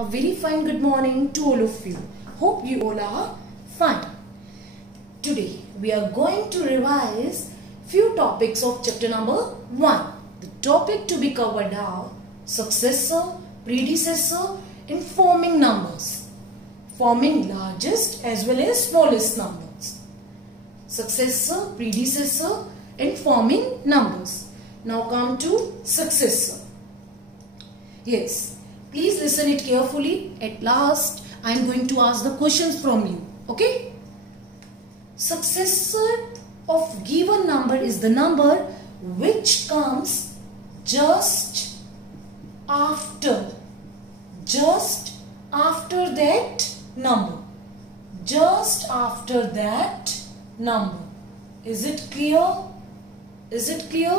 A very fine good morning to all of you. Hope you all are fine. Today we are going to revise few topics of chapter number 1. The topic to be covered are successor, predecessor in forming numbers. Forming largest as well as smallest numbers. Successor, predecessor in forming numbers. Now come to successor. Yes, please listen it carefully. At last, I am going to ask the questions from you. Okay? Successor of given number is the number which comes just after that number. Just after that number. Is it clear? Is it clear?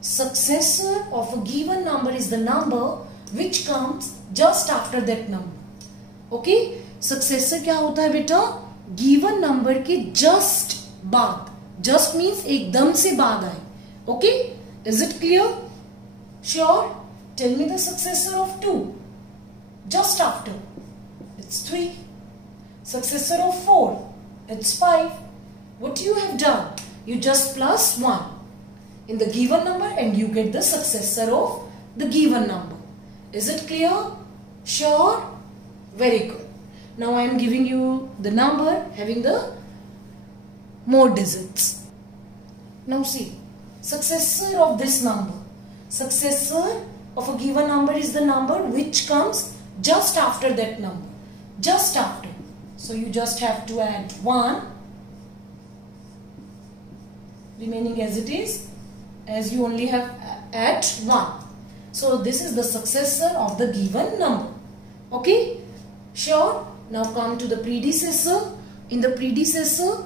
Successor of a given number is the number which comes just after that number. Okay? Successor क्या होता है बेटा? Given number के just बाद. Just means एकदम से बाद आए. Okay? Is it clear? Sure? Tell me the successor of 2. Just after. It's 3. Successor of 4. It's 5. What you have done? You just plus 1 in the given number and you get the successor of the given number. Is it clear? Sure? Very good. Now I am giving you the number having the more digits. Now see, successor of this number. Successor of a given number is the number which comes just after that number. Just after. So you just have to add 1. Remaining as it is. As you only have add 1. So this is the successor of the given number. Okay? Sure? Now come to the predecessor. In the predecessor,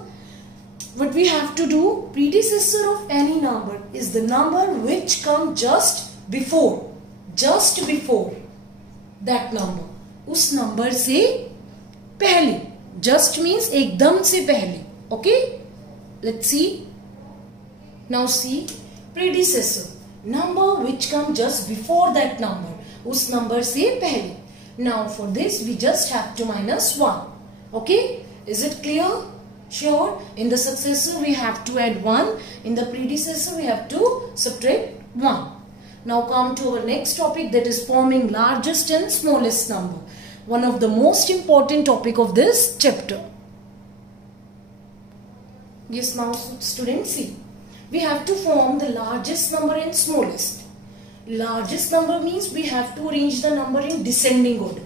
what we have to do, predecessor of any number is the number which comes just before that number. उस number से पहले. Just means एकदम से पहले. Okay? Let's see. Now see. Predecessor, number which comes just before that number, उस number से पहले. Now for this we just have to minus 1. Okay? Is it clear? Sure. In the successor we have to add 1. In the predecessor we have to subtract 1. Now come to our next topic, that is forming largest and smallest number. One of the most important topic of this chapter. Yes, now students see. We have to form the largest number and smallest. Largest number means we have to arrange the number in descending order.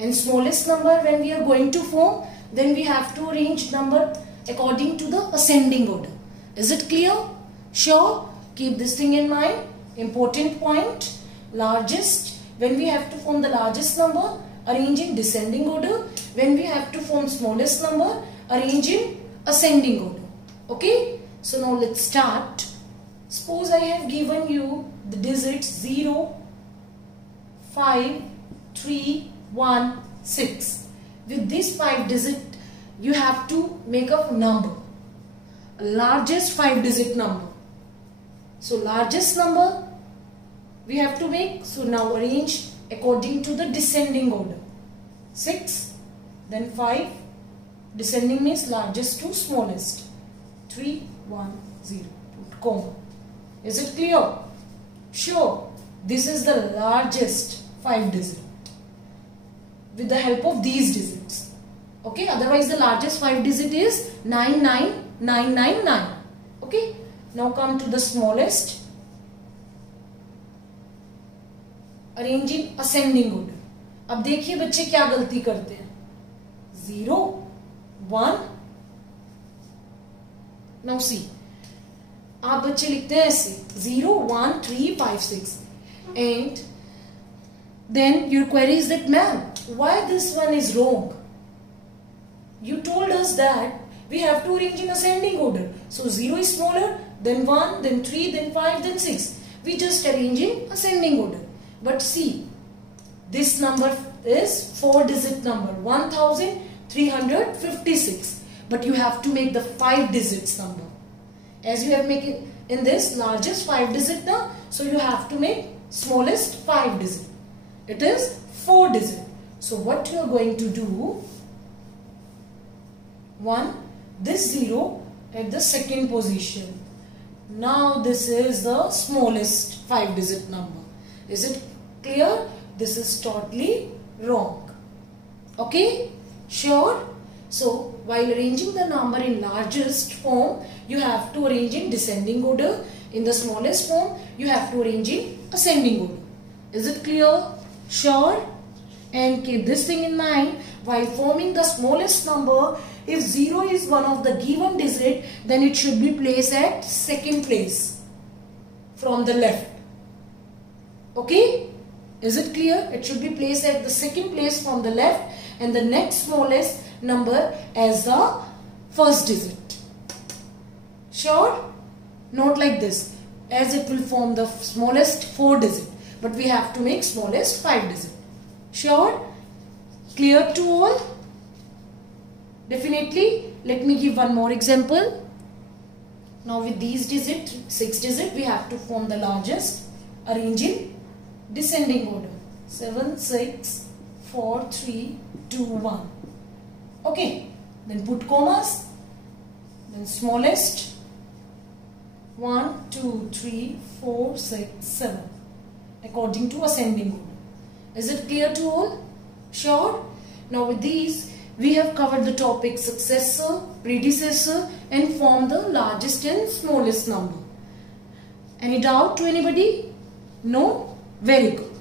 And smallest number, when we are going to form, then we have to arrange number according to the ascending order. Is it clear? Sure? Keep this thing in mind. Important point. Largest, when we have to form the largest number, arrange in descending order. When we have to form smallest number, arrange in ascending order. Okay? So now let's start. Suppose I have given you the digits 0, 5, 3, 1, 6. With this 5 digit, you have to make a number. A largest 5 digit number. So largest number we have to make. So now arrange according to the descending order. 6, then 5. Descending means largest to smallest. 3, 1, 0. Put comma. Is it clear? Sure. This is the largest 5 digit. With the help of these digits. Okay. Otherwise the largest 5 digit is 99999. Okay. Now come to the smallest. Arrange in ascending order. अब देखिए बच्चे क्या गलती करते हैं. 0, 1. Now see. आप बच्चे लिखते हैं ऐसे 0, 1, 3, 5, 6 and then your query is that, ma'am, why this one is wrong? You told us that we have to arrange in ascending order. So 0 is smaller, then 1, then 3, then 5, then 6. We just arrange in ascending order. But see, this number is 4 digit number, 1356. But you have to make the 5 digits number. As you have made it in this largest 5 digit now, so you have to make smallest 5 digit. It is 4 digit. So what you are going to do, 1, this 0 at the second position. Now this is the smallest 5 digit number. Is it clear? This is totally wrong. Okay? Sure? So while arranging the number in largest form, you have to arrange in descending order. In the smallest form, you have to arrange in ascending order. Is it clear? Sure? And keep this thing in mind, while forming the smallest number, if 0 is one of the given digit, then it should be placed at second place from the left. Okay? Is it clear? It should be placed at the second place from the left and the next smallest number as the first digit. Sure? Not like this, as it will form the smallest 4 digit, but we have to make smallest 5 digit. Sure? Clear to all? Definitely. Let me give one more example. Now with these digit, 6 digit, we have to form the largest. Arrange in descending order. 7, 6, 4, 3, 2, 1. Okay. Then put commas. Then smallest. 1, 2, 3, 4, 6, 7. According to ascending order. Is it clear to all? Sure? Now with these, we have covered the topic successor, predecessor and form the largest and smallest number. Any doubt to anybody? No? Very good.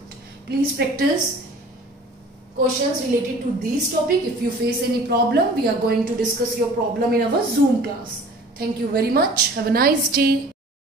Please practice questions related to this topic. If you face any problem, we are going to discuss your problem in our Zoom class. Thank you very much. Have a nice day.